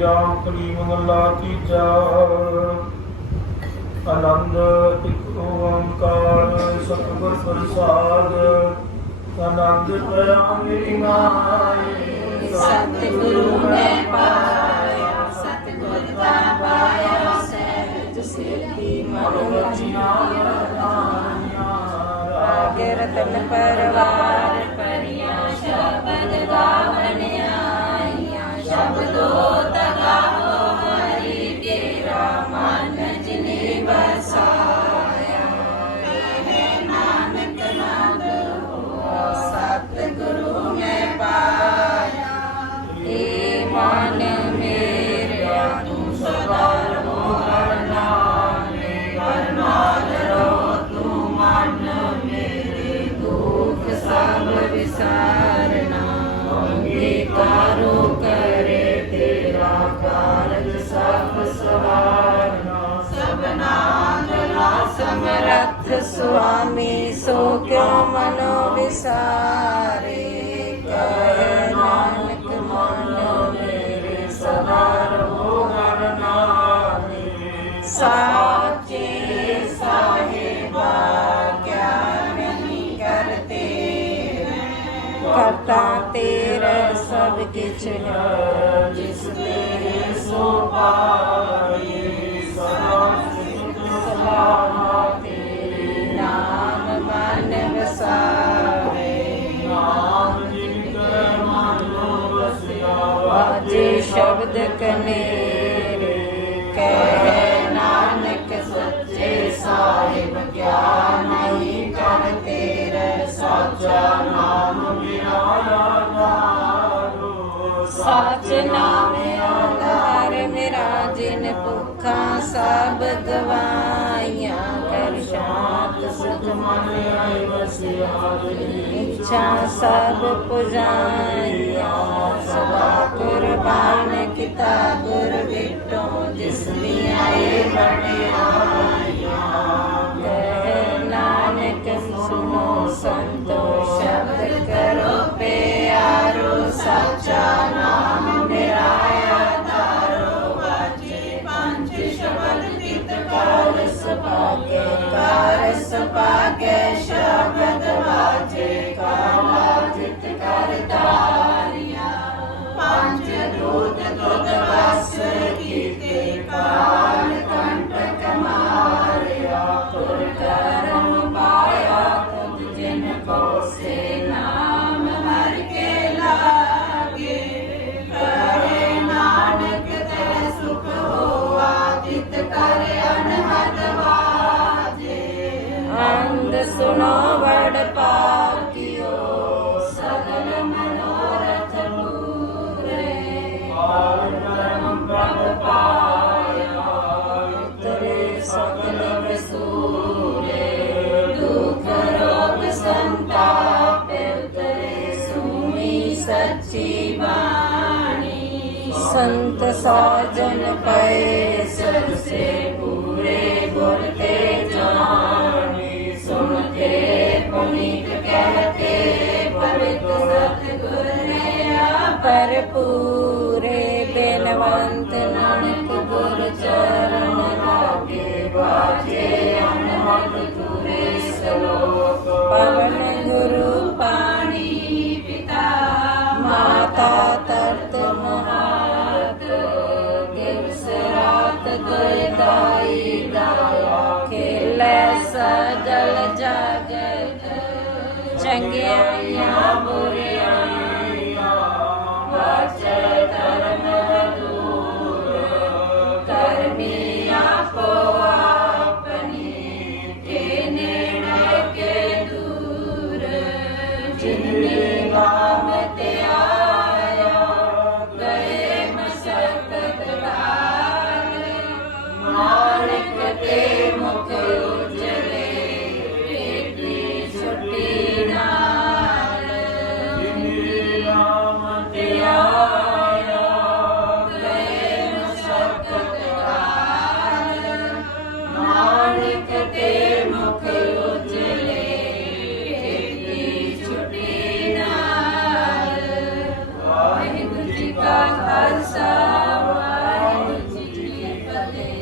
ਰਾਮ ਕਲੀ ਮਹਲਾ ਤੀਜਾ। ਆਨੰਦ ਇੱਕ ਓੰਕਾਰ ਸਤਿਗੁਰ ਪ੍ਰਸਾਦ। ਆਨੰਦ ਪਿਆ ਮੇਰੀ ਮਾਏ। ਸਤਿਗੁਰੂ ਮੈਂ ਪਾਇਆ, ਸਤਿਗੁਰ ਦਾ ਪਾਇਆ, ਸਹਿਜ ਸਿੱਧੀ ਮਨ ਵਜੀਆਂ ਆਗੇ ਰਤਨ ਪਰਵਾਰ ਪਰੀਆਂ ਸ਼ਬਦ ਗਾਵਣ ਆਈਆਂ, ਸ਼ਬਦੋ ਮਨੋ ਵਿਸਾਰੇ, ਕਹਿ ਨਾਨਕ ਮਨ ਮੇਰੇ ਸਦਾ ਰਹੋ ਹਰ ਨਾਮੇ। ਸਾਚੇ ਸਾਹਿਬਾ, ਕਿਆ ਨਹੀਂ ਕਰਤੇ। ਕਰਤਾ ਤੇਰਾ ਸਭ ਕਿਛ ਹੈ। ਸਚ ਨਾਮ ਆਧਾਰ ਮੇਰਾ, ਜਿਨ ਭੁੱਖਾਂ ਸਭ ਗਵਾਈਆਂ ਕਰ ਸ਼ਾਂਤ ਸੁਖ ਮਨ ਆਏ ਵਸਿਆ ਇੱਛਾ ਸਭ ਪੁਜਾਈਆਂ, ਸਦਾ ਕੁਰਬਾਨ ਕੀਤਾ ਗੁਰ ਵਿਟੋ, ਜਿਸ ਦੀ ਆਏ ਬਣਾਈਆਂ que ਸੱਚੀ ਬਾਣੀ ਸੰਤ ਸਾਜਨ ਪਏ ਸਦ ਸੇ ਪੂਰੇ ਗੁਰ ਤੇ ਜਾਣੀ, ਸੁਣ ਕੇ ਪੁਨੀਤ ਕਹਤੇ, ਪਵਿੱਤ ਸਤਿਗੁਰ ਨੇ ਆਪਰ ਪੂਰੇ ਬੇਨਵੰਤ ਸਗਲ ਜਗਤ ਚੰਗਿਆਈਆਂ ਬੁਰਿਆਈਆਂ Hallelujah.